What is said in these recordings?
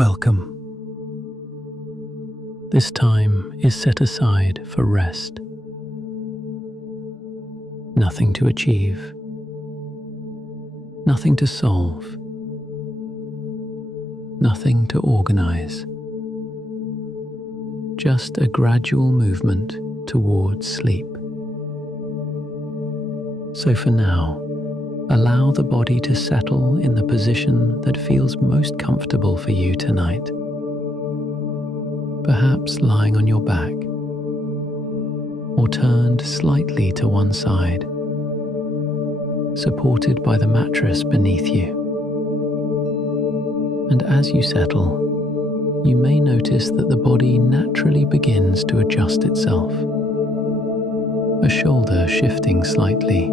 Welcome. This time is set aside for rest. Nothing to achieve, nothing to solve, nothing to organize. Just a gradual movement towards sleep. So for now, allow the body to settle in the position that feels most comfortable for you tonight. Perhaps lying on your back, or turned slightly to one side, supported by the mattress beneath you. And as you settle, you may notice that the body naturally begins to adjust itself. A shoulder shifting slightly,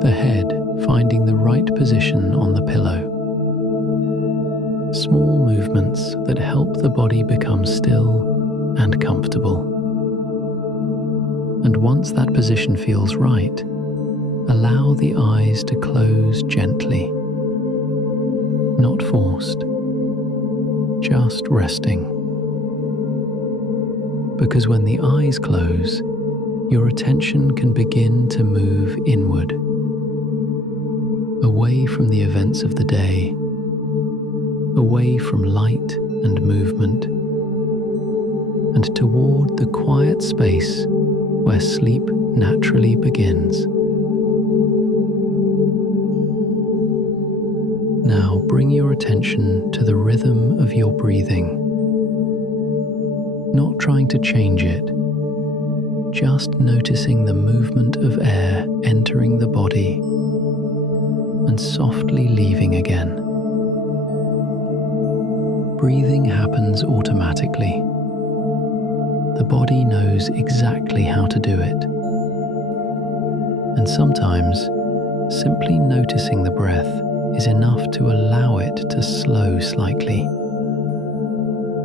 the head finding the right position on the pillow. Small movements that help the body become still and comfortable. And once that position feels right, allow the eyes to close gently. Not forced, just resting. Because when the eyes close, your attention can begin to move inward, away from the events of the day, away from light and movement, and toward the quiet space where sleep naturally begins. Now bring your attention to the rhythm of your breathing, not trying to change it, just noticing the movement of air entering the body and softly leaving again. Breathing happens automatically. The body knows exactly how to do it. And sometimes, simply noticing the breath is enough to allow it to slow slightly,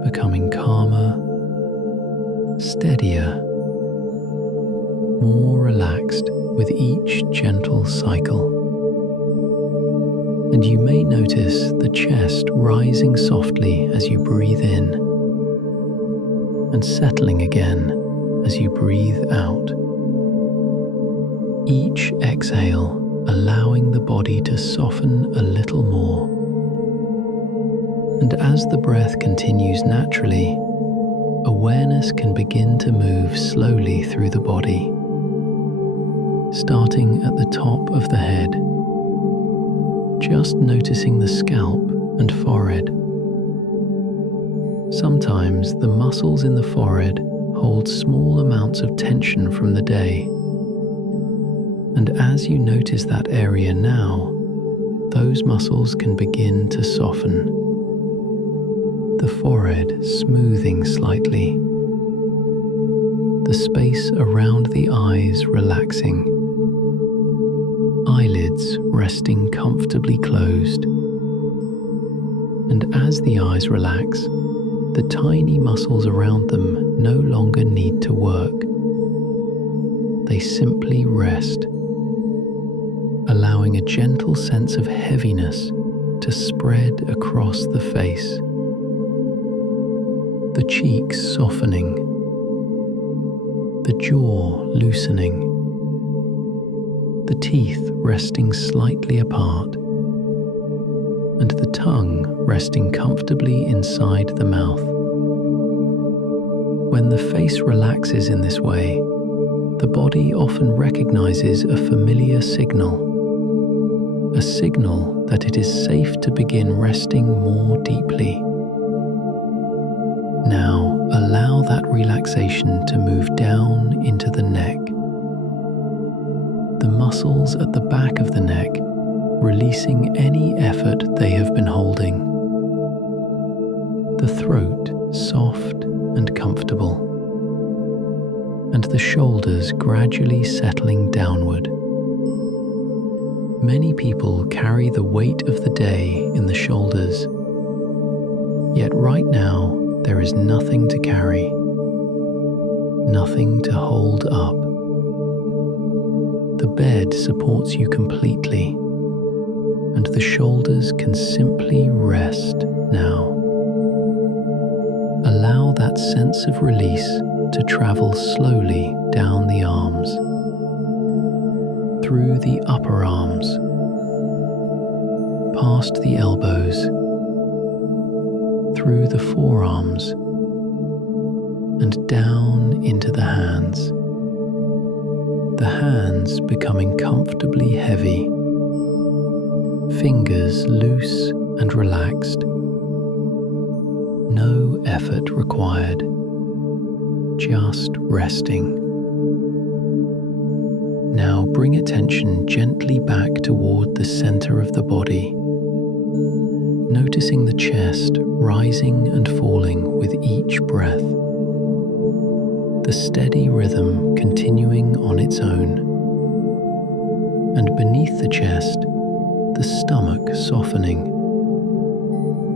becoming calmer, steadier, more relaxed with each gentle cycle. And you may notice the chest rising softly as you breathe in and settling again as you breathe out. Each exhale allowing the body to soften a little more. And as the breath continues naturally, awareness can begin to move slowly through the body, starting at the top of the head, just noticing the scalp and forehead. Sometimes the muscles in the forehead hold small amounts of tension from the day. And as you notice that area now, those muscles can begin to soften. The forehead smoothing slightly, the space around the eyes relaxing, eyelids resting comfortably closed. And as the eyes relax, the tiny muscles around them no longer need to work. They simply rest, allowing a gentle sense of heaviness to spread across the face. The cheeks softening, the jaw loosening, the teeth resting slightly apart, and the tongue resting comfortably inside the mouth. When the face relaxes in this way, the body often recognizes a familiar signal, a signal that it is safe to begin resting more deeply. Now allow that relaxation to move down into the neck. The muscles at the back of the neck releasing any effort they have been holding. The throat soft and comfortable, and the shoulders gradually settling downward. Many people carry the weight of the day in the shoulders, yet right now there is nothing to carry, nothing to hold up. The bed supports you completely, and the shoulders can simply rest now. Allow that sense of release to travel slowly down the arms, through the upper arms, past the elbows, through the forearms, and down into the hands. The hands becoming comfortably heavy, fingers loose and relaxed. No effort required, just resting. Now bring attention gently back toward the center of the body, noticing the chest rising and falling with each breath, the steady rhythm continuing on its own. And beneath the chest, the stomach softening,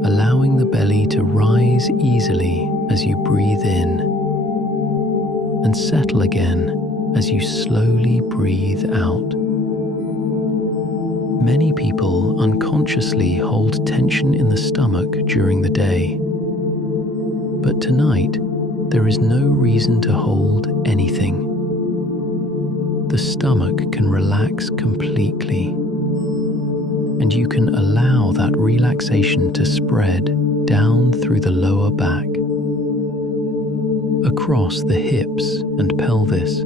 allowing the belly to rise easily as you breathe in, and settle again as you slowly breathe out. Many people unconsciously hold tension in the stomach during the day, but tonight there is no reason to hold anything. The stomach can relax completely, and you can allow that relaxation to spread down through the lower back, across the hips and pelvis.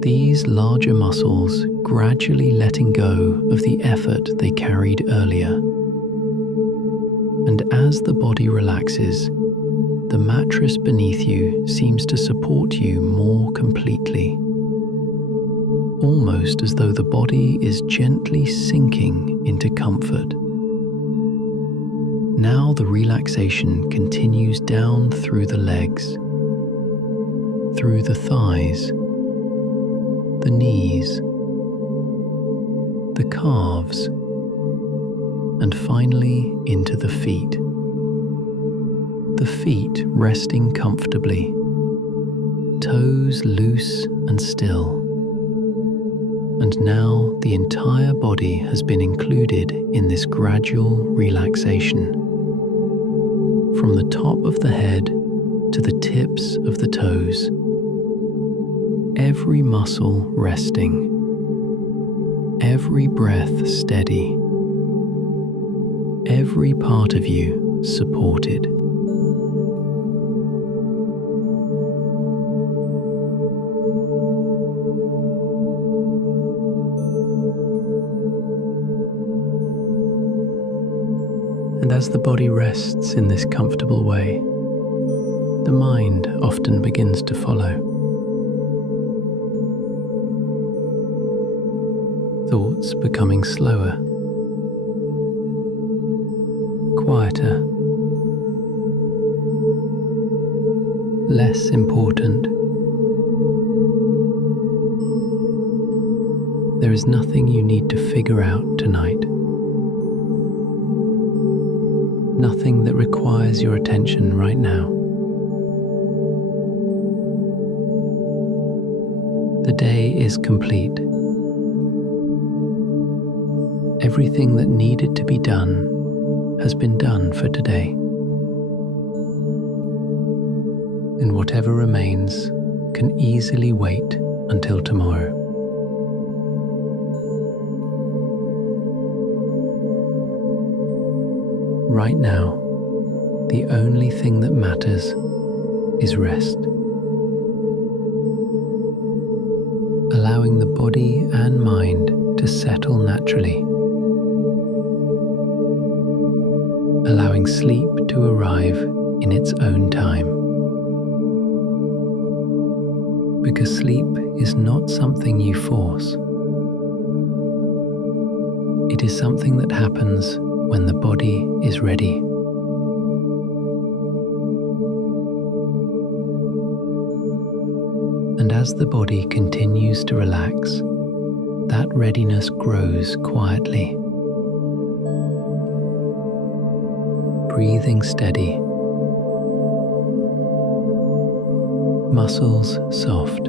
These larger muscles gradually letting go of the effort they carried earlier. And as the body relaxes, the mattress beneath you seems to support you more completely, almost as though the body is gently sinking into comfort. Now the relaxation continues down through the legs, through the thighs, the knees, the calves, and finally into the feet. The feet resting comfortably, toes loose and still. And now the entire body has been included in this gradual relaxation. From the top of the head to the tips of the toes, every muscle resting, every breath steady, every part of you supported. And as the body rests in this comfortable way, the mind often begins to follow. Thoughts becoming slower, quieter, less important. There is nothing you need to figure out tonight. Nothing that requires your attention right now. The day is complete. Everything that needed to be done has been done for today. And whatever remains can easily wait until tomorrow. Right now, the only thing that matters is rest. Allowing the body and mind to settle naturally. Allowing sleep to arrive in its own time. Because sleep is not something you force. It is something that happens when the body is ready. And as the body continues to relax, that readiness grows quietly. Breathing steady, muscles soft,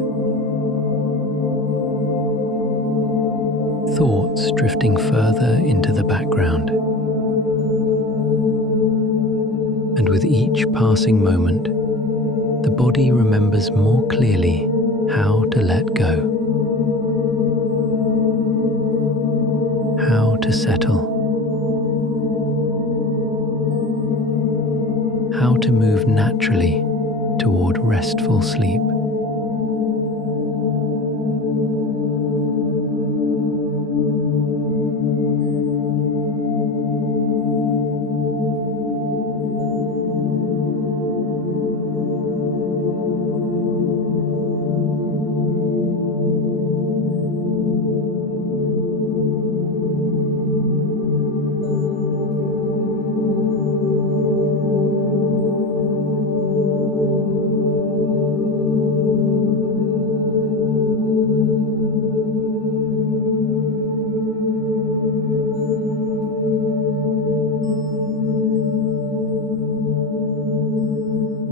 thoughts drifting further into the background. And with each passing moment, the body remembers more clearly how to let go, how to settle, how to move naturally toward restful sleep.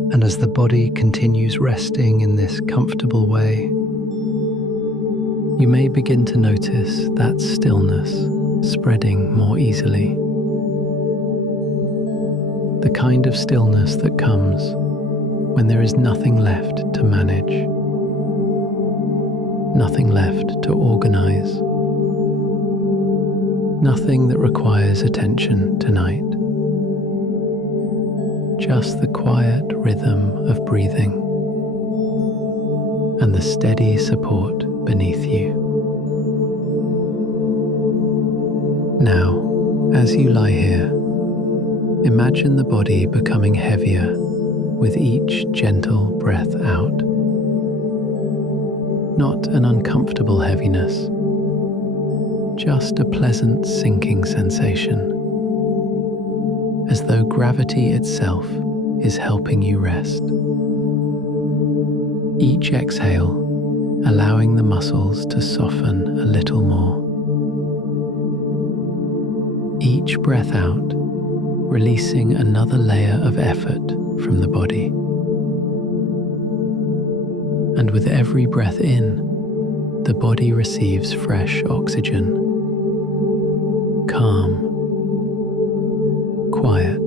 And as the body continues resting in this comfortable way, you may begin to notice that stillness spreading more easily. The kind of stillness that comes when there is nothing left to manage, nothing left to organize, nothing that requires attention tonight. Just the quiet rhythm of breathing and the steady support beneath you. Now, as you lie here, imagine the body becoming heavier with each gentle breath out. Not an uncomfortable heaviness, just a pleasant sinking sensation, as though gravity itself is helping you rest. Each exhale, allowing the muscles to soften a little more. Each breath out, releasing another layer of effort from the body. And with every breath in, the body receives fresh oxygen, calm, quiet,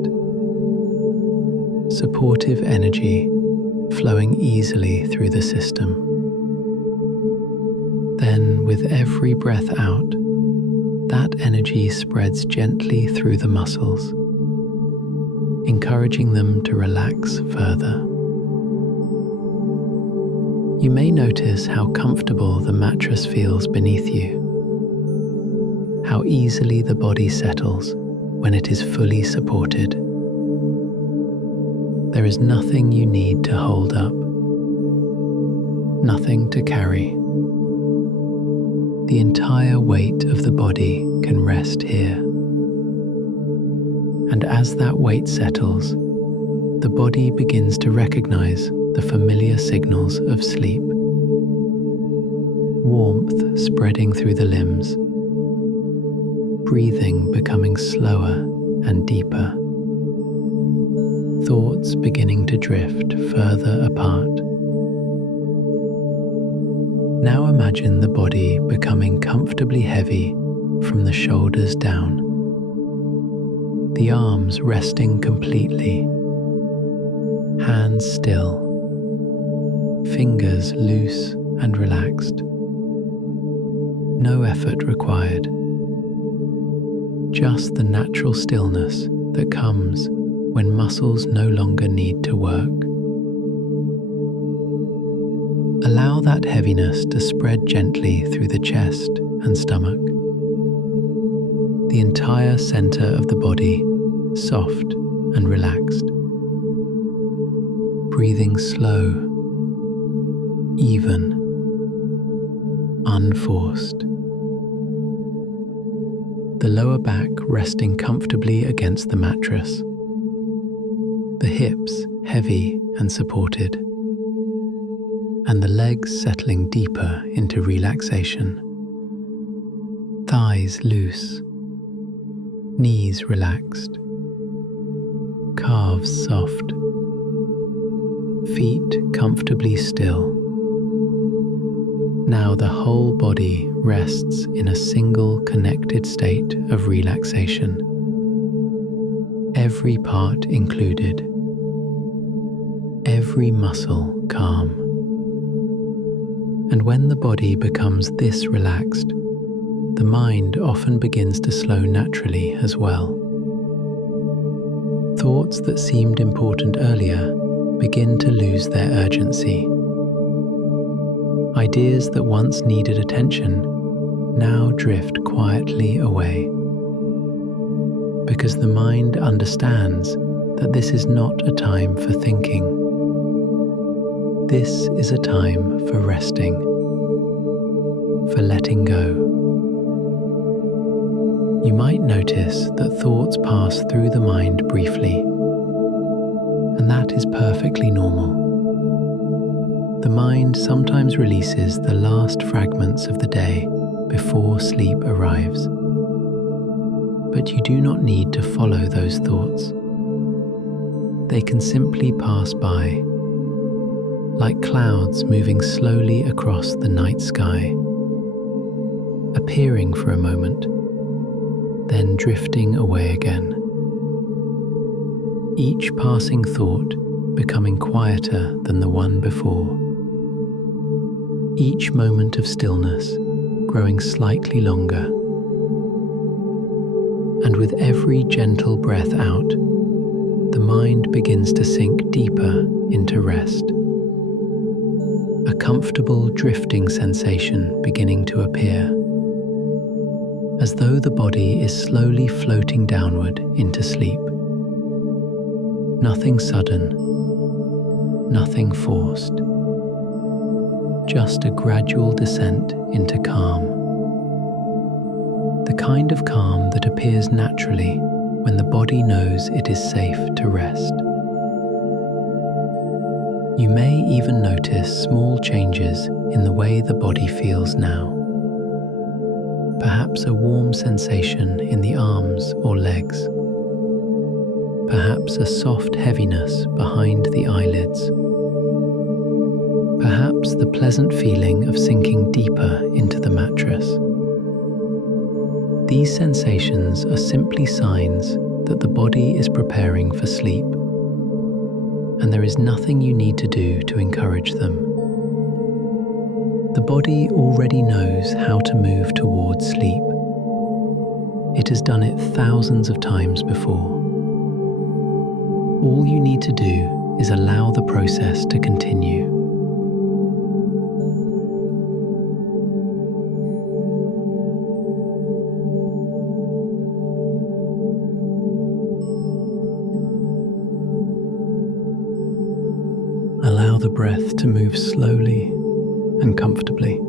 supportive energy flowing easily through the system. Then, with every breath out, that energy spreads gently through the muscles, encouraging them to relax further. You may notice how comfortable the mattress feels beneath you, how easily the body settles when it is fully supported. There is nothing you need to hold up, nothing to carry. The entire weight of the body can rest here. And as that weight settles, the body begins to recognize the familiar signals of sleep. Warmth spreading through the limbs, breathing becoming slower and deeper, thoughts beginning to drift further apart. Now imagine the body becoming comfortably heavy from the shoulders down, the arms resting completely, hands still, fingers loose and relaxed. No effort required, just the natural stillness that comes when muscles no longer need to work. Allow that heaviness to spread gently through the chest and stomach. The entire center of the body soft and relaxed. Breathing slow, even, unforced. The lower back resting comfortably against the mattress. The hips heavy and supported, and the legs settling deeper into relaxation. Thighs loose, knees relaxed, calves soft, feet comfortably still. Now the whole body rests in a single connected state of relaxation, every part included, every muscle calm. And when the body becomes this relaxed, the mind often begins to slow naturally as well. Thoughts that seemed important earlier begin to lose their urgency. Ideas that once needed attention now drift quietly away, because the mind understands that this is not a time for thinking. This is a time for resting, for letting go. You might notice that thoughts pass through the mind briefly, and that is perfectly normal. The mind sometimes releases the last fragments of the day before sleep arrives. But you do not need to follow those thoughts. They can simply pass by, like clouds moving slowly across the night sky, appearing for a moment, then drifting away again. Each passing thought becoming quieter than the one before. Each moment of stillness growing slightly longer. And with every gentle breath out, the mind begins to sink deeper into rest. A comfortable drifting sensation beginning to appear, as though the body is slowly floating downward into sleep. Nothing sudden, nothing forced. Just a gradual descent into calm. The kind of calm that appears naturally when the body knows it is safe to rest. You may even notice small changes in the way the body feels now. Perhaps a warm sensation in the arms or legs. Perhaps a soft heaviness behind the eyelids. Perhaps the pleasant feeling of sinking deeper into the mattress. These sensations are simply signs that the body is preparing for sleep, and there is nothing you need to do to encourage them. The body already knows how to move towards sleep. It has done it thousands of times before. All you need to do is allow the process to continue. Allow the breath to move slowly and comfortably.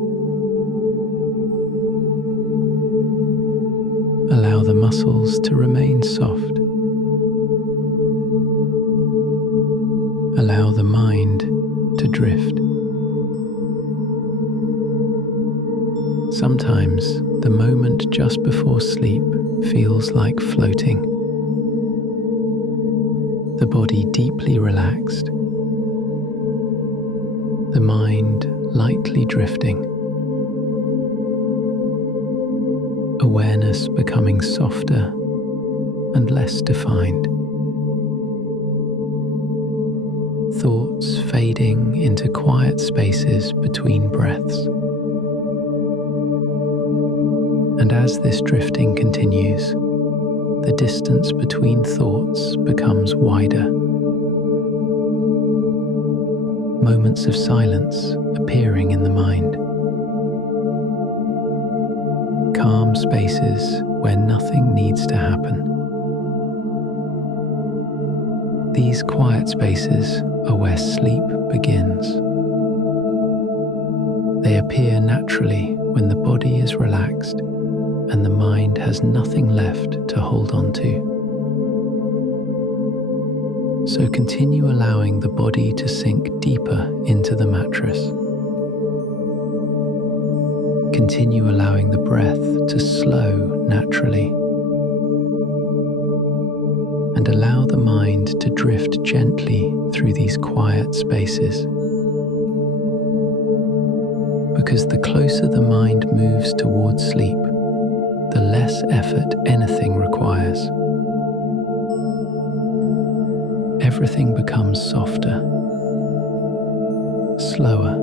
Allow the muscles to remain soft. Allow the mind to drift. Sometimes the moment just before sleep feels like floating. The body deeply relaxed. The mind lightly drifting. Awareness becoming softer and less defined. Thoughts fading into quiet spaces between breaths. And as this drifting continues, the distance between thoughts becomes wider. Moments of silence appearing in the mind. Calm spaces where nothing needs to happen. These quiet spaces are where sleep begins. They appear naturally when the body is relaxed and the mind has nothing left to hold on to. So continue allowing the body to sink deeper into the mattress. Continue allowing the breath to slow naturally. And allow the mind to drift gently through these quiet spaces. because the closer the mind moves towards sleep, the less effort anything requires. Everything becomes softer, slower,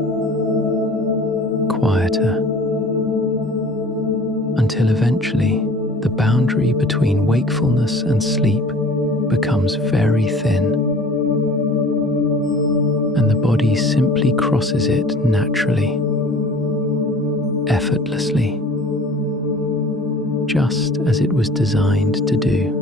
quieter, until eventually the boundary between wakefulness and sleep becomes very thin, and the body simply crosses it naturally, effortlessly, just as it was designed to do.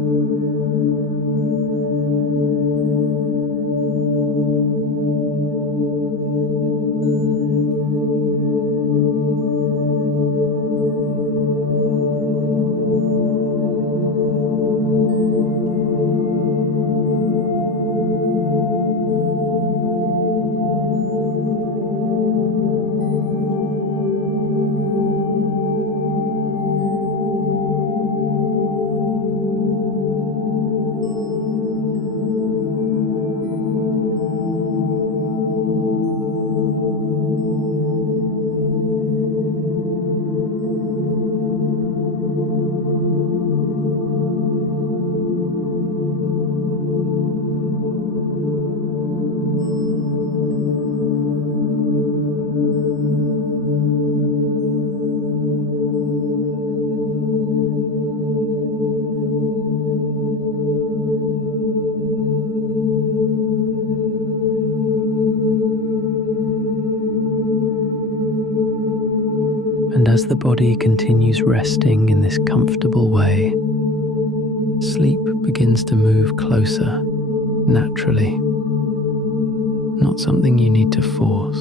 And as the body continues resting in this comfortable way, sleep begins to move closer, naturally. Not something you need to force,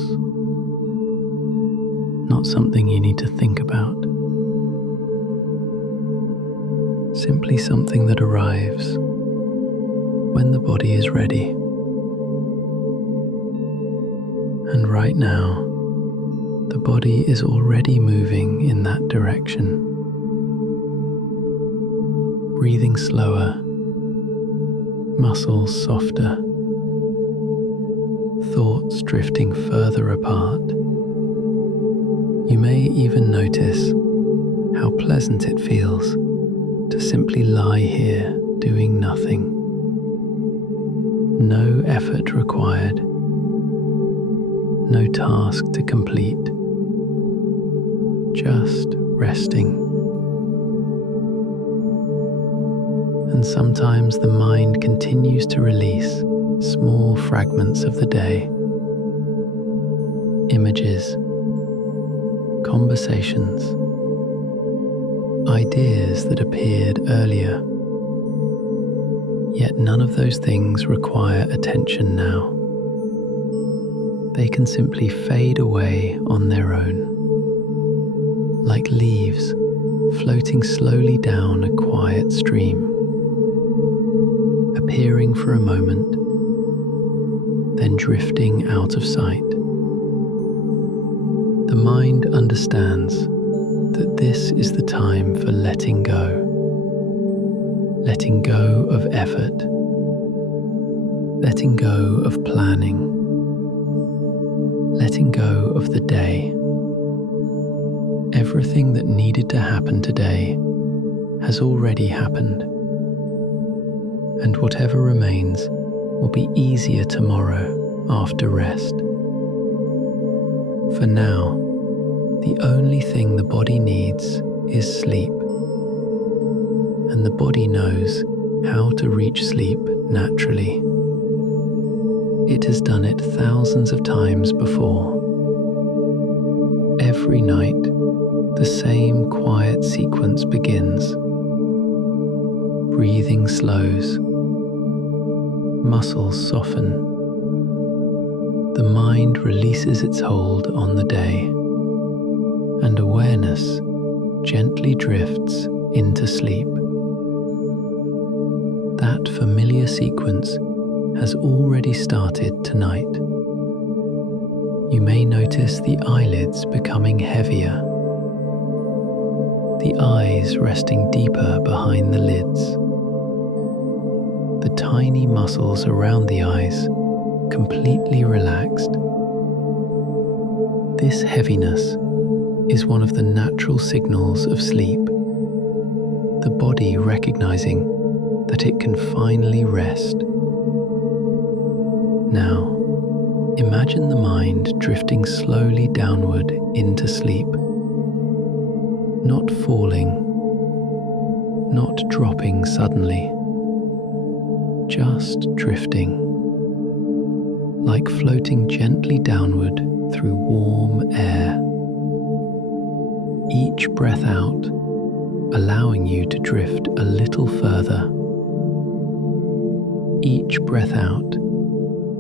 not something you need to think about. Simply something that arrives when the body is ready. And right now, the body is already moving in that direction. Breathing slower, muscles softer, thoughts drifting further apart. You may even notice how pleasant it feels to simply lie here doing nothing. No effort required, no task to complete. Just resting. And sometimes the mind continues to release small fragments of the day. Images, conversations, ideas that appeared earlier. Yet none of those things require attention now. They can simply fade away on their own, like leaves floating slowly down a quiet stream, appearing for a moment, then drifting out of sight. The mind understands that this is the time for letting go of effort, letting go of planning, letting go of the day. Everything that needed to happen today has already happened, and whatever remains will be easier tomorrow after rest. For now, the only thing the body needs is sleep, and the body knows how to reach sleep naturally. It has done it thousands of times before. Every night, the same quiet sequence begins. Breathing slows, muscles soften, the mind releases its hold on the day, and awareness gently drifts into sleep. That familiar sequence has already started tonight. You may notice the eyelids becoming heavier, the eyes resting deeper behind the lids, the tiny muscles around the eyes completely relaxed. This heaviness is one of the natural signals of sleep, the body recognizing that it can finally rest. Now, imagine the mind drifting slowly downward into sleep, not falling, not dropping suddenly, just drifting, like floating gently downward through warm air. Each breath out, allowing you to drift a little further. Each breath out,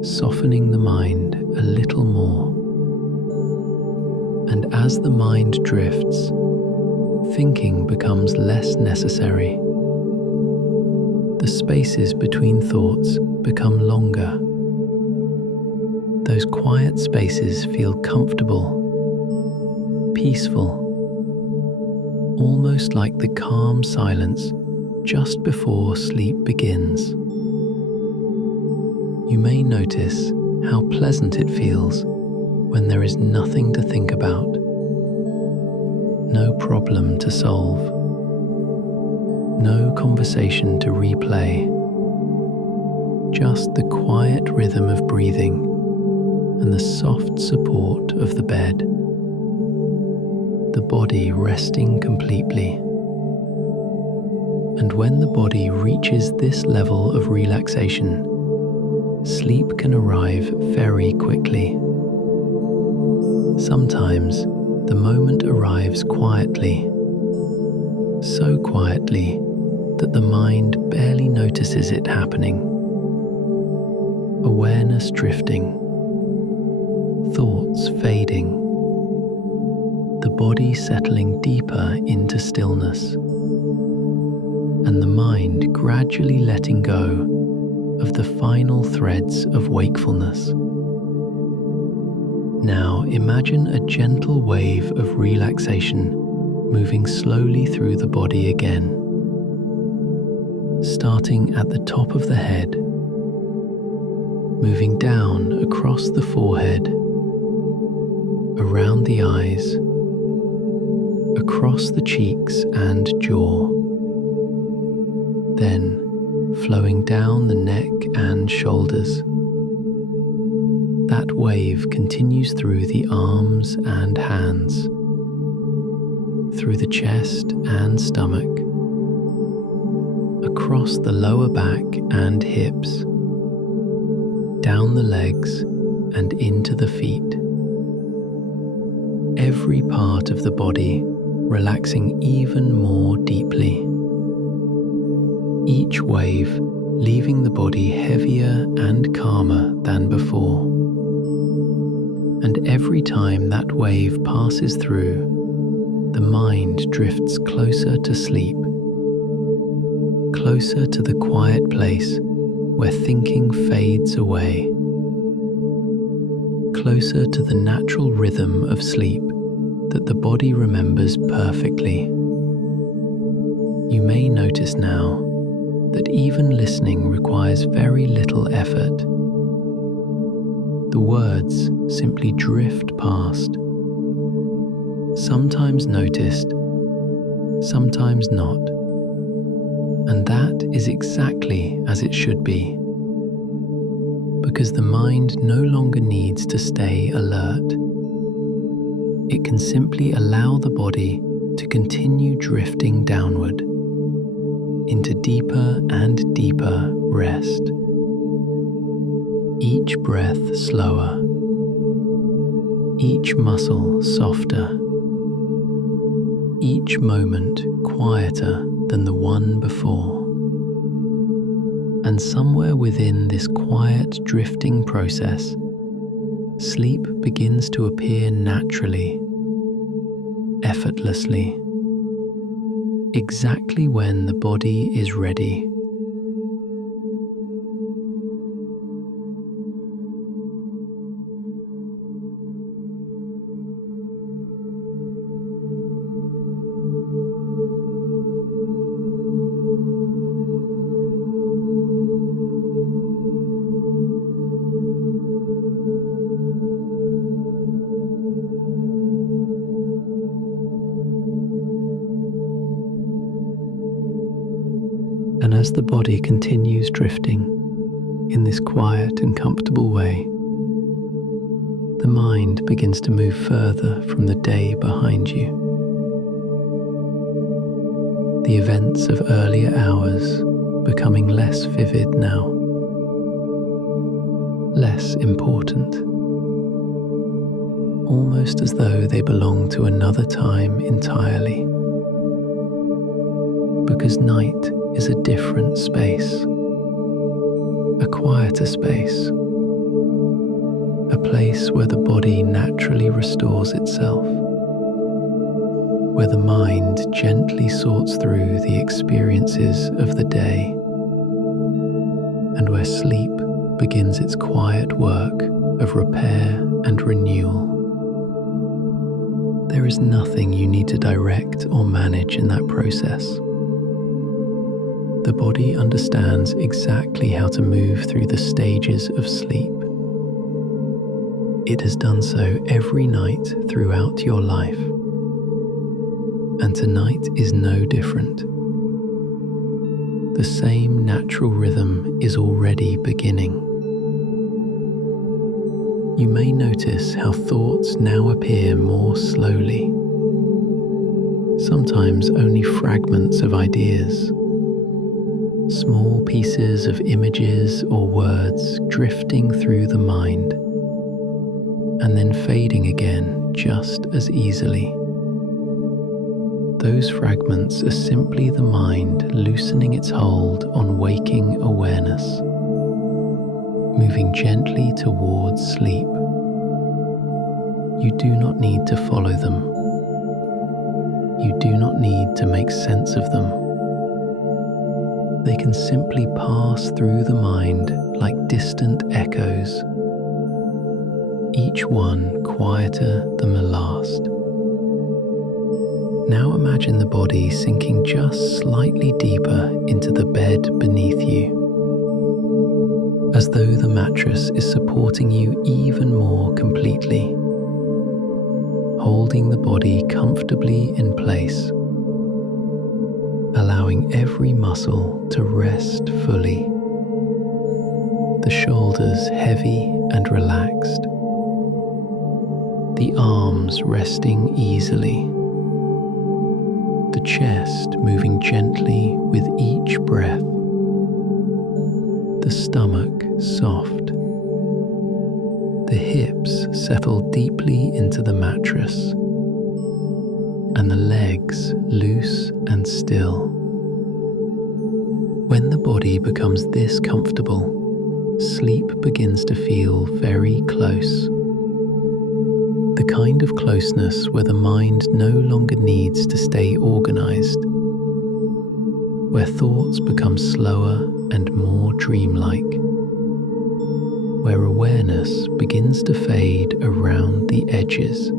softening the mind a little more. And as the mind drifts, thinking becomes less necessary. The spaces between thoughts become longer. Those quiet spaces feel comfortable, peaceful, almost like the calm silence just before sleep begins. You may notice how pleasant it feels when there is nothing to think about, no problem to solve, no conversation to replay, just the quiet rhythm of breathing and the soft support of the bed, the body resting completely. And when the body reaches this level of relaxation, sleep can arrive very quickly. Sometimes the moment arrives quietly, so quietly that the mind barely notices it happening. Awareness drifting, thoughts fading, the body settling deeper into stillness, and the mind gradually letting go of the final threads of wakefulness. Now imagine a gentle wave of relaxation moving slowly through the body again, starting at the top of the head, moving down across the forehead, around the eyes, across the cheeks and jaw, then flowing down the neck and shoulders. That wave continues through the arms and hands, through the chest and stomach, across the lower back and hips, down the legs and into the feet. Every part of the body relaxing even more deeply. Each wave leaving the body heavier and calmer than before. And every time that wave passes through, the mind drifts closer to sleep, closer to the quiet place where thinking fades away, closer to the natural rhythm of sleep that the body remembers perfectly. You may notice now that even listening requires very little effort. The words simply drift past, sometimes noticed, sometimes not. And that is exactly as it should be, because the mind no longer needs to stay alert. It can simply allow the body to continue drifting downward into deeper and deeper rest. Each breath slower, each muscle softer, each moment quieter than the one before. And somewhere within this quiet drifting process, sleep begins to appear naturally, effortlessly, exactly when the body is ready. And as the body continues drifting in this quiet and comfortable way, the mind begins to move further from the day behind you. The events of earlier hours becoming less vivid now, less important, almost as though they belong to another time entirely. Because night is a different space, a quieter space, a place where the body naturally restores itself, where the mind gently sorts through the experiences of the day, and where sleep begins its quiet work of repair and renewal. There is nothing you need to direct or manage in that process. The body understands exactly how to move through the stages of sleep. It has done so every night throughout your life. And tonight is no different. The same natural rhythm is already beginning. You may notice how thoughts now appear more slowly, sometimes only fragments of ideas, small pieces of images or words drifting through the mind, and then fading again just as easily. Those fragments are simply the mind loosening its hold on waking awareness, moving gently towards sleep. You do not need to follow them. You do not need to make sense of them. They can simply pass through the mind like distant echoes, each one quieter than the last. Now imagine the body sinking just slightly deeper into the bed beneath you, as though the mattress is supporting you even more completely, holding the body comfortably in place, allowing every muscle to rest fully, the shoulders heavy and relaxed, the arms resting easily, the chest moving gently with each breath, the stomach soft, the hips settle deeply into the mattress, and the legs loose and still. When the body becomes this comfortable, sleep begins to feel very close. The kind of closeness where the mind no longer needs to stay organized, where thoughts become slower and more dreamlike, where awareness begins to fade around the edges.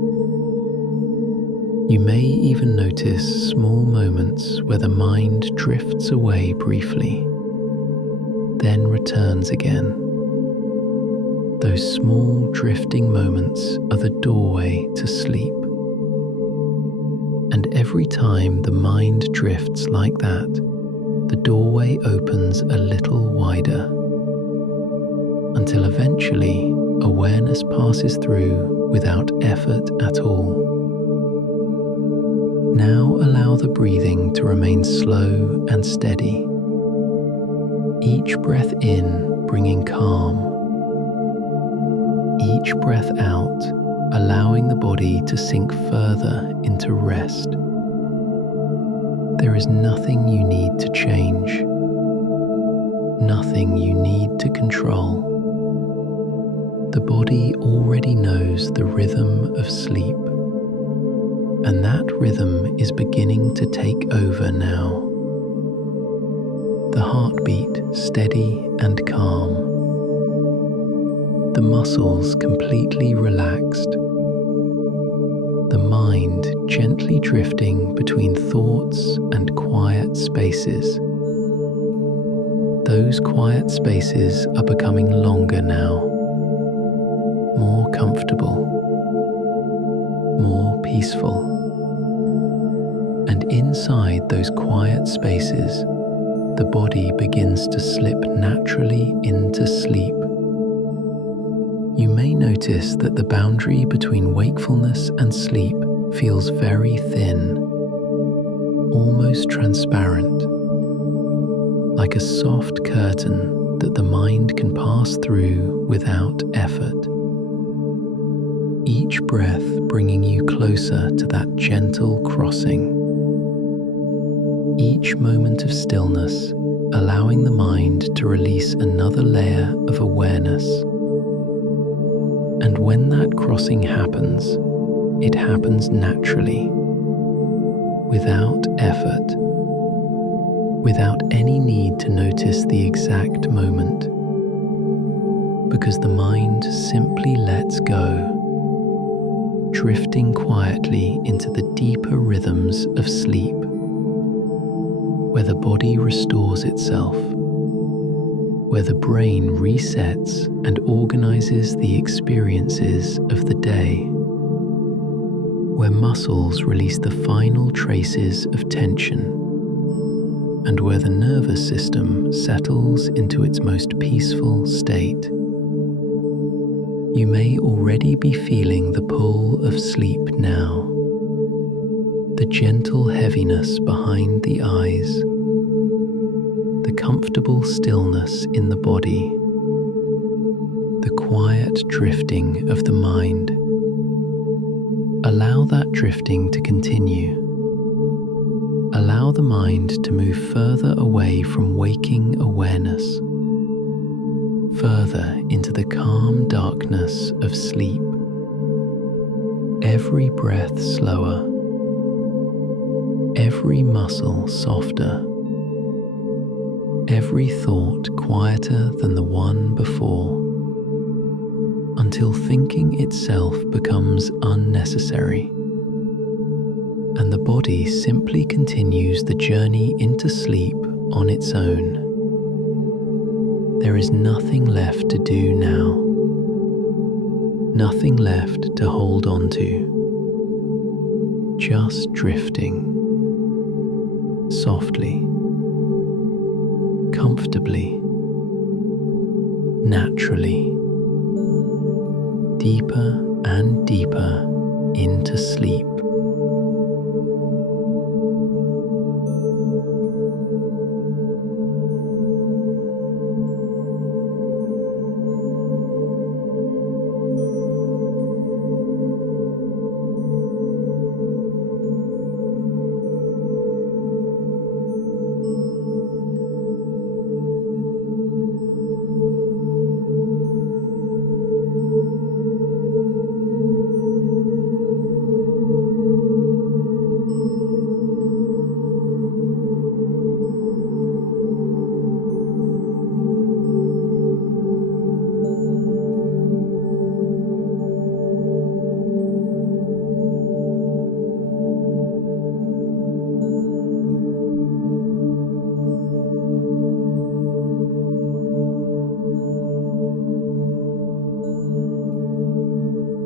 You may even notice small moments where the mind drifts away briefly, then returns again. Those small drifting moments are the doorway to sleep. And every time the mind drifts like that, the doorway opens a little wider, until eventually awareness passes through without effort at all. Now allow the breathing to remain slow and steady. Each breath in bringing calm, each breath out allowing the body to sink further into rest. There is nothing you need to change, nothing you need to control. The body already knows the rhythm of sleep, and that rhythm is beginning to take over now. The heartbeat steady and calm, the muscles completely relaxed, the mind gently drifting between thoughts and quiet spaces. Those quiet spaces are becoming longer now, more comfortable, more peaceful. And inside those quiet spaces, the body begins to slip naturally into sleep. You may notice that the boundary between wakefulness and sleep feels very thin, almost transparent, like a soft curtain that the mind can pass through without effort. Each breath bringing you closer to that gentle crossing. Each moment of stillness allowing the mind to release another layer of awareness. And when that crossing happens, it happens naturally, without effort, without any need to notice the exact moment, because the mind simply lets go, drifting quietly into the deeper rhythms of sleep, where the body restores itself, where the brain resets and organizes the experiences of the day, where muscles release the final traces of tension, and where the nervous system settles into its most peaceful state. You may already be feeling the pull of sleep now, the gentle heaviness behind the eyes, the comfortable stillness in the body, the quiet drifting of the mind. Allow that drifting to continue. Allow the mind to move further away from waking awareness, further into the calm darkness of sleep. Every breath slower, every muscle softer, every thought quieter than the one before, until thinking itself becomes unnecessary, and the body simply continues the journey into sleep on its own. There is nothing left to do now, nothing left to hold on to, just drifting, softly, comfortably, naturally, deeper and deeper into sleep.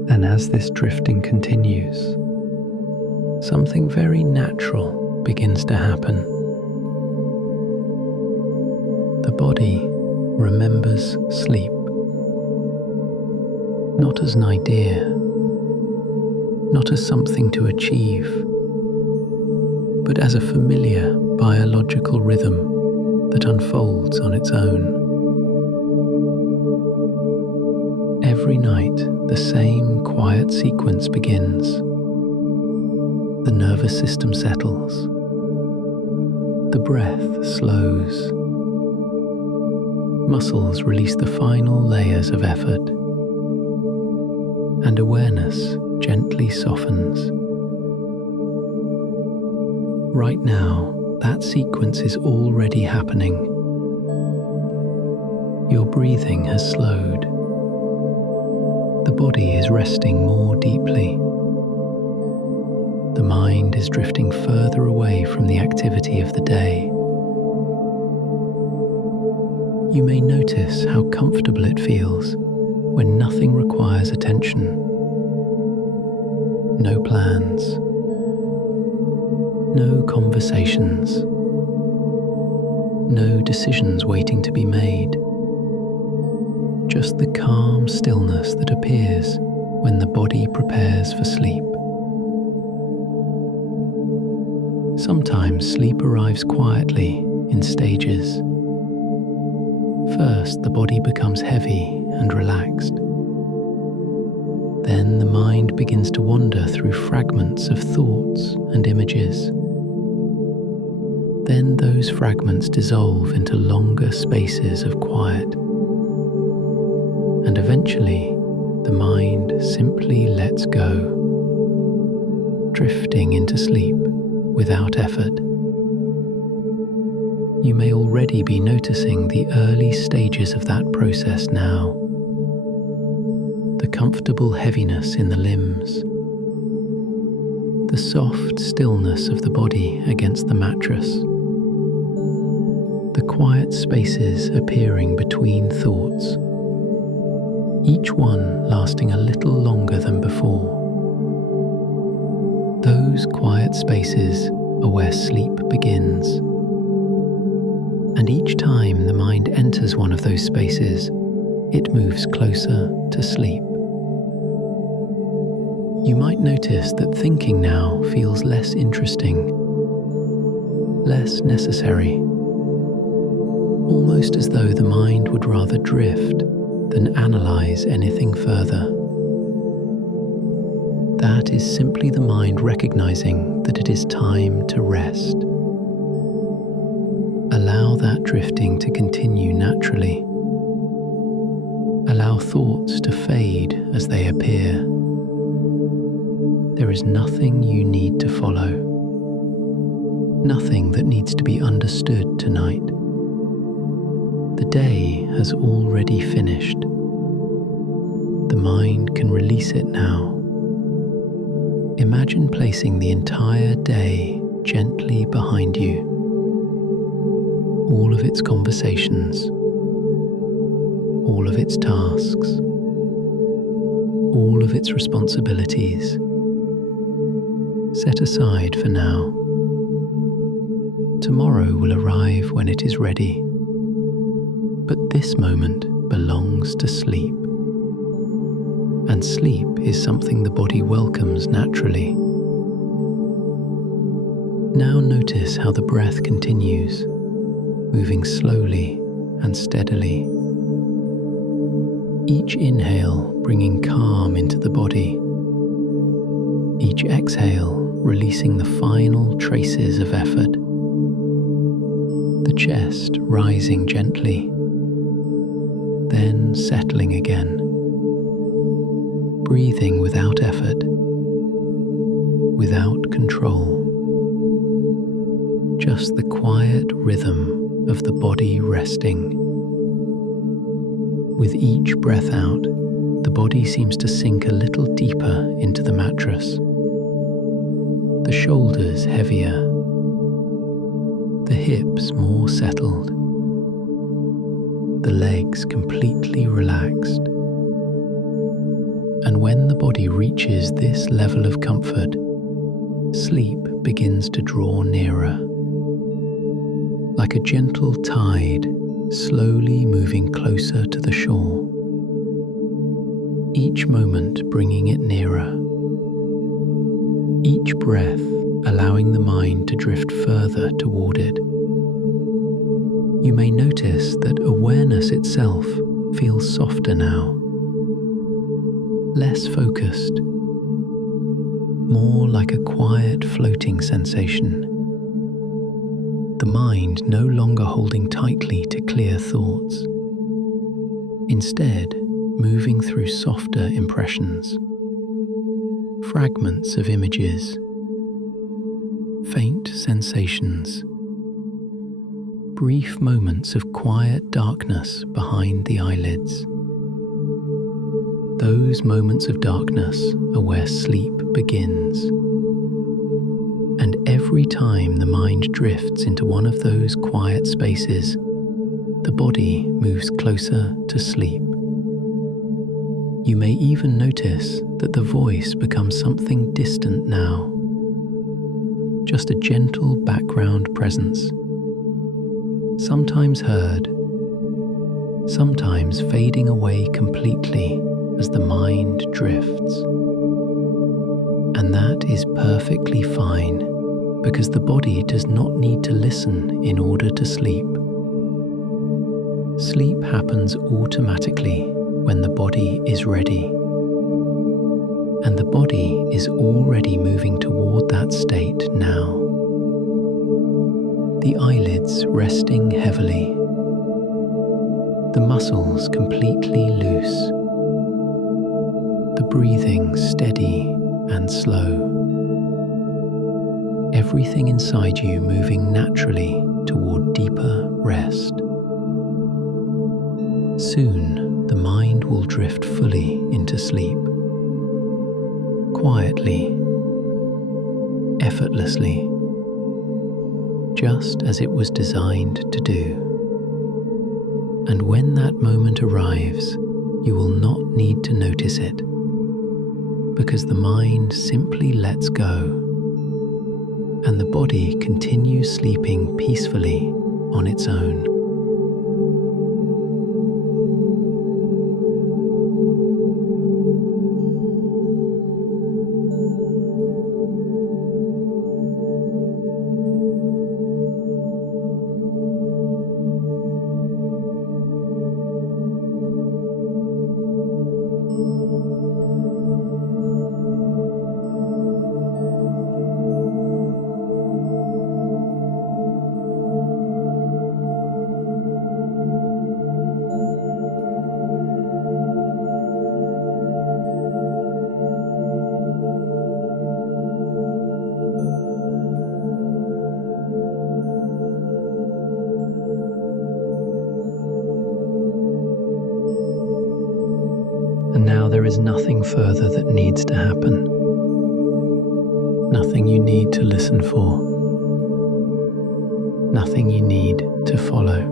And as this drifting continues, something very natural begins to happen. The body remembers sleep, not as an idea, not as something to achieve, but as a familiar biological rhythm that unfolds on its own. Every night, the same quiet sequence begins. The nervous system settles. The breath slows. Muscles release the final layers of effort. And awareness gently softens. Right now, that sequence is already happening. Your breathing has slowed. The body is resting more deeply. The mind is drifting further away from the activity of the day. You may notice how comfortable it feels when nothing requires attention. No plans, no conversations, No decisions waiting to be made. Just the calm stillness that appears when the body prepares for sleep. Sometimes sleep arrives quietly in stages. First, the body becomes heavy and relaxed. Then the mind begins to wander through fragments of thoughts and images. Then those fragments dissolve into longer spaces of quiet. And eventually, the mind simply lets go, drifting into sleep without effort. You may already be noticing the early stages of that process now. The comfortable heaviness in the limbs, the soft stillness of the body against the mattress, the quiet spaces appearing between thoughts, each one lasting a little longer than before. Those quiet spaces are where sleep begins. And each time the mind enters one of those spaces, it moves closer to sleep. You might notice that thinking now feels less interesting, less necessary, almost as though the mind would rather drift than analyze anything further. That is simply the mind recognizing that it is time to rest. Allow that drifting to continue naturally. Allow thoughts to fade as they appear. There is nothing you need to follow. Nothing that needs to be understood tonight. The day has already finished. The mind can release it now. Imagine placing the entire day gently behind you. All of its conversations, all of its tasks, all of its responsibilities, set aside for now. Tomorrow will arrive when it is ready, but this moment belongs to sleep. And sleep is something the body welcomes naturally. Now notice how the breath continues, moving slowly and steadily. Each inhale bringing calm into the body. Each exhale releasing the final traces of effort. The chest rising gently, then settling again. Breathing without effort, without control. Just the quiet rhythm of the body resting. With each breath out, the body seems to sink a little deeper into the mattress. The shoulders heavier, the hips more settled, the legs completely relaxed. And when the body reaches this level of comfort, sleep begins to draw nearer. Like a gentle tide, slowly moving closer to the shore. Each moment bringing it nearer. Each breath allowing the mind to drift further toward it. You may notice that awareness itself feels softer now. Less focused, more like a quiet floating sensation. The mind no longer holding tightly to clear thoughts. Instead, moving through softer impressions, fragments of images, faint sensations, brief moments of quiet darkness behind the eyelids. Those moments of darkness are where sleep begins. And every time the mind drifts into one of those quiet spaces, the body moves closer to sleep. You may even notice that the voice becomes something distant now, just a gentle background presence, sometimes heard, sometimes fading away completely as the mind drifts. And that is perfectly fine, because the body does not need to listen in order to sleep. Sleep happens automatically when the body is ready. And the body is already moving toward that state now. The eyelids resting heavily, the muscles completely loose, the breathing steady and slow. Everything inside you moving naturally toward deeper rest. Soon the mind will drift fully into sleep. Quietly, effortlessly, just as it was designed to do. And when that moment arrives, you will not need to notice it, because the mind simply lets go, and the body continues sleeping peacefully on its own. And now there is nothing further that needs to happen. Nothing you need to listen for. Nothing you need to follow.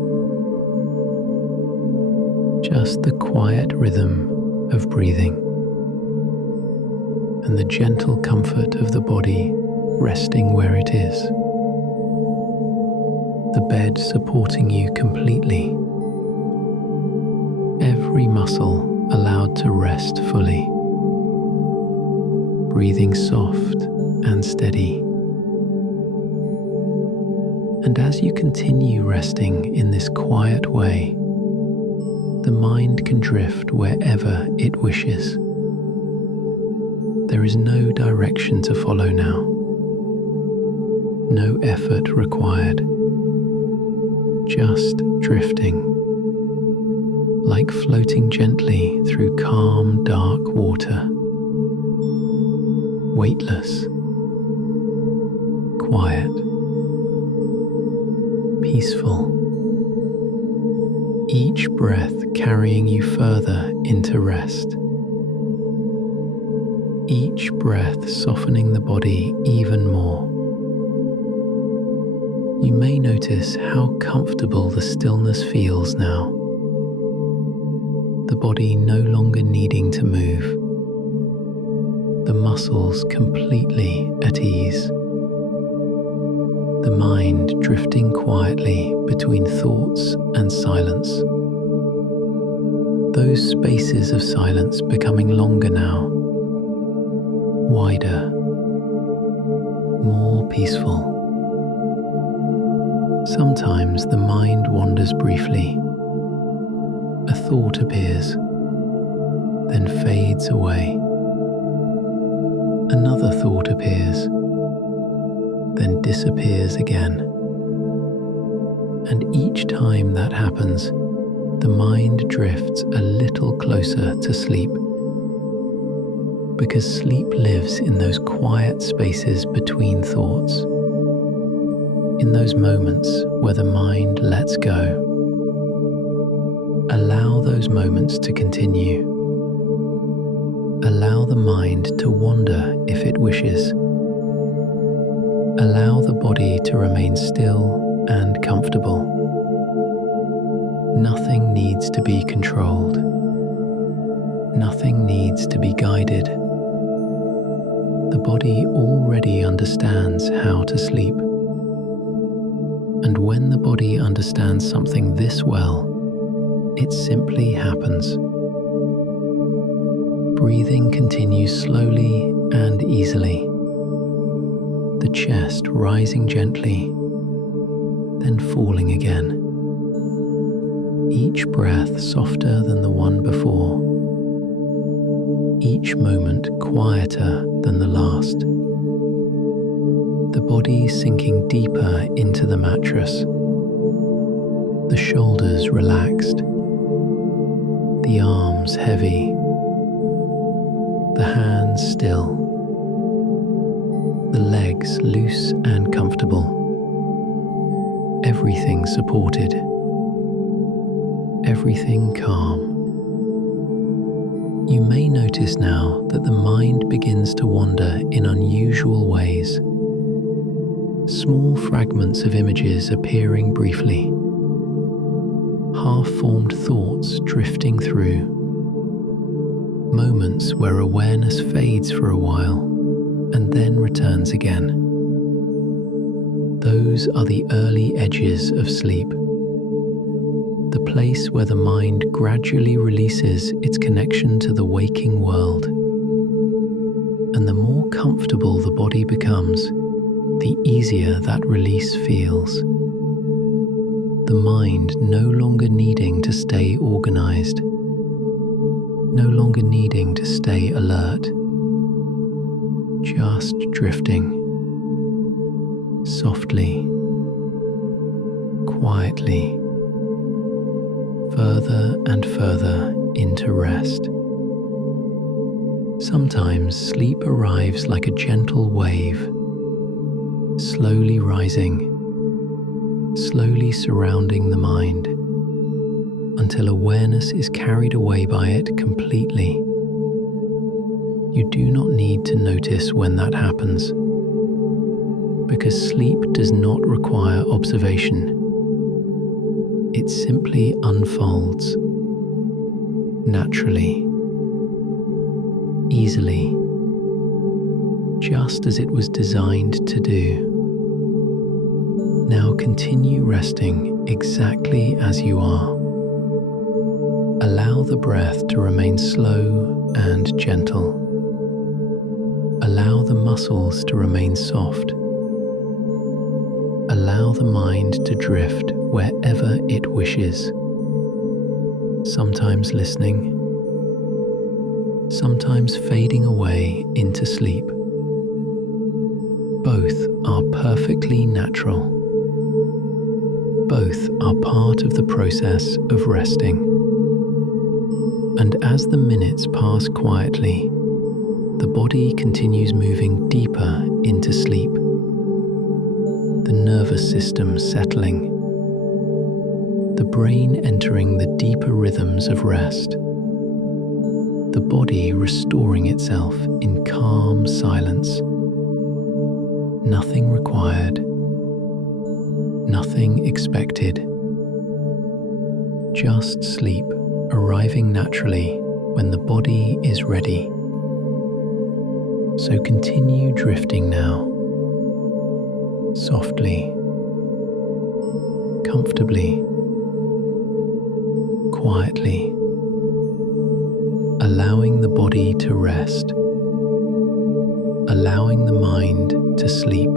Just the quiet rhythm of breathing and the gentle comfort of the body resting where it is. The bed supporting you completely. Every muscle allowed to rest fully, breathing soft and steady. And as you continue resting in this quiet way, the mind can drift wherever it wishes. There is no direction to follow now, no effort required, just drifting, like floating gently through calm, dark water, weightless, quiet, peaceful, each breath carrying you further into rest, each breath softening the body even more. You may notice how comfortable the stillness feels now, the body no longer needing to move, the muscles completely at ease, the mind drifting quietly between thoughts and silence. Those spaces of silence becoming longer now, wider, more peaceful. Sometimes the mind wanders briefly. A thought appears, then fades away. Another thought appears, then disappears again. And each time that happens, the mind drifts a little closer to sleep, because sleep lives in those quiet spaces between thoughts, in those moments where the mind lets go. Allow those moments to continue. Allow the mind to wander if it wishes. Allow the body to remain still and comfortable. Nothing needs to be controlled. Nothing needs to be guided. The body already understands how to sleep. And when the body understands something this well, it simply happens. Breathing continues slowly and easily. The chest rising gently, then falling again. Each breath softer than the one before. Each moment quieter than the last. The body sinking deeper into the mattress. The shoulders relaxed. The arms heavy. The hands still. The legs loose and comfortable. Everything supported. Everything calm. You may notice now that the mind begins to wander in unusual ways. Small fragments of images appearing briefly. Half-formed thoughts drifting through. Moments where awareness fades for a while and then returns again. Those are the early edges of sleep. The place where the mind gradually releases its connection to the waking world. And the more comfortable the body becomes, the easier that release feels. The mind no longer needing to stay organized, no longer needing to stay alert, just drifting, softly, quietly, further and further into rest. Sometimes sleep arrives like a gentle wave, slowly rising, slowly surrounding the mind, until awareness is carried away by it completely. You do not need to notice when that happens, because sleep does not require observation. It simply unfolds, naturally, easily, just as it was designed to do. Now continue resting exactly as you are. Allow the breath to remain slow and gentle. Allow the muscles to remain soft. Allow the mind to drift wherever it wishes. Sometimes listening, sometimes fading away into sleep. Both are perfectly natural. Both are part of the process of resting. And as the minutes pass quietly, the body continues moving deeper into sleep. The nervous system settling. The brain entering the deeper rhythms of rest. The body restoring itself in calm silence. Nothing required. Nothing expected. Just sleep arriving naturally when the body is ready. So continue drifting now, softly, comfortably, quietly, allowing the body to rest, allowing the mind to sleep.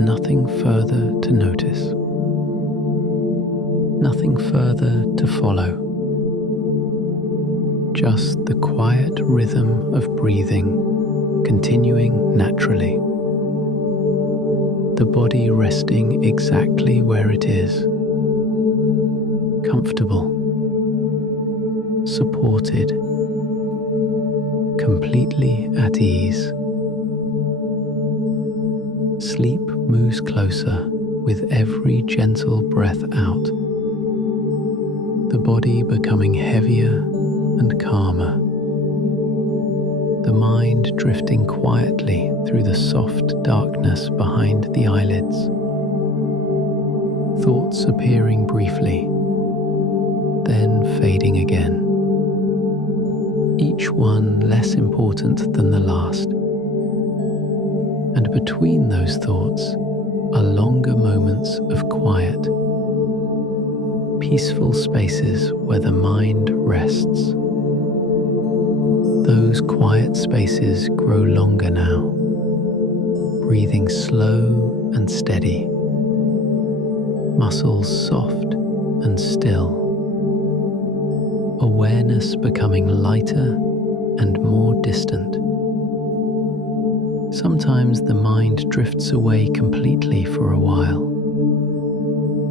nothing further to notice, nothing further to follow. Just the quiet rhythm of breathing continuing naturally. The body resting exactly where it is, comfortable, supported, completely at ease. Sleep moves closer with every gentle breath out, the body becoming heavier and calmer, the mind drifting quietly through the soft darkness behind the eyelids, thoughts appearing briefly, then fading again, each one less important than the last. And between those thoughts are longer moments of quiet, peaceful spaces where the mind rests. Those quiet spaces grow longer now, breathing slow and steady, muscles soft and still, awareness becoming lighter and more distant. Sometimes the mind drifts away completely for a while,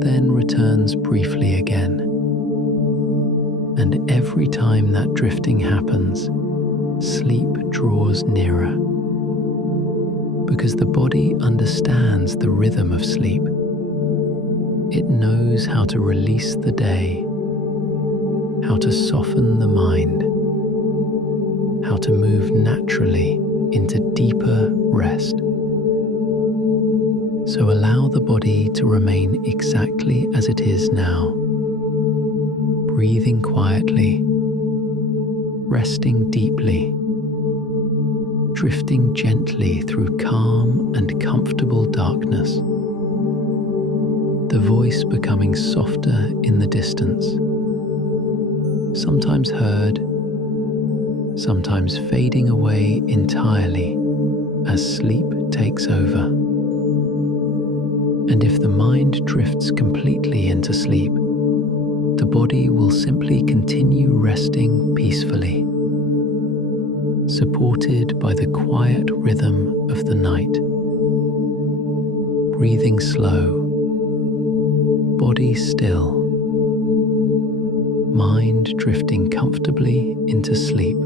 then returns briefly again. And every time that drifting happens, sleep draws nearer. Because the body understands the rhythm of sleep. It knows how to release the day, how to soften the mind, how to move naturally into deeper rest. So allow the body to remain exactly as it is now, breathing quietly, resting deeply, drifting gently through calm and comfortable darkness, the voice becoming softer in the distance, sometimes heard, sometimes fading away entirely as sleep takes over. And if the mind drifts completely into sleep, the body will simply continue resting peacefully, supported by the quiet rhythm of the night. Breathing slow, body still, mind drifting comfortably into sleep.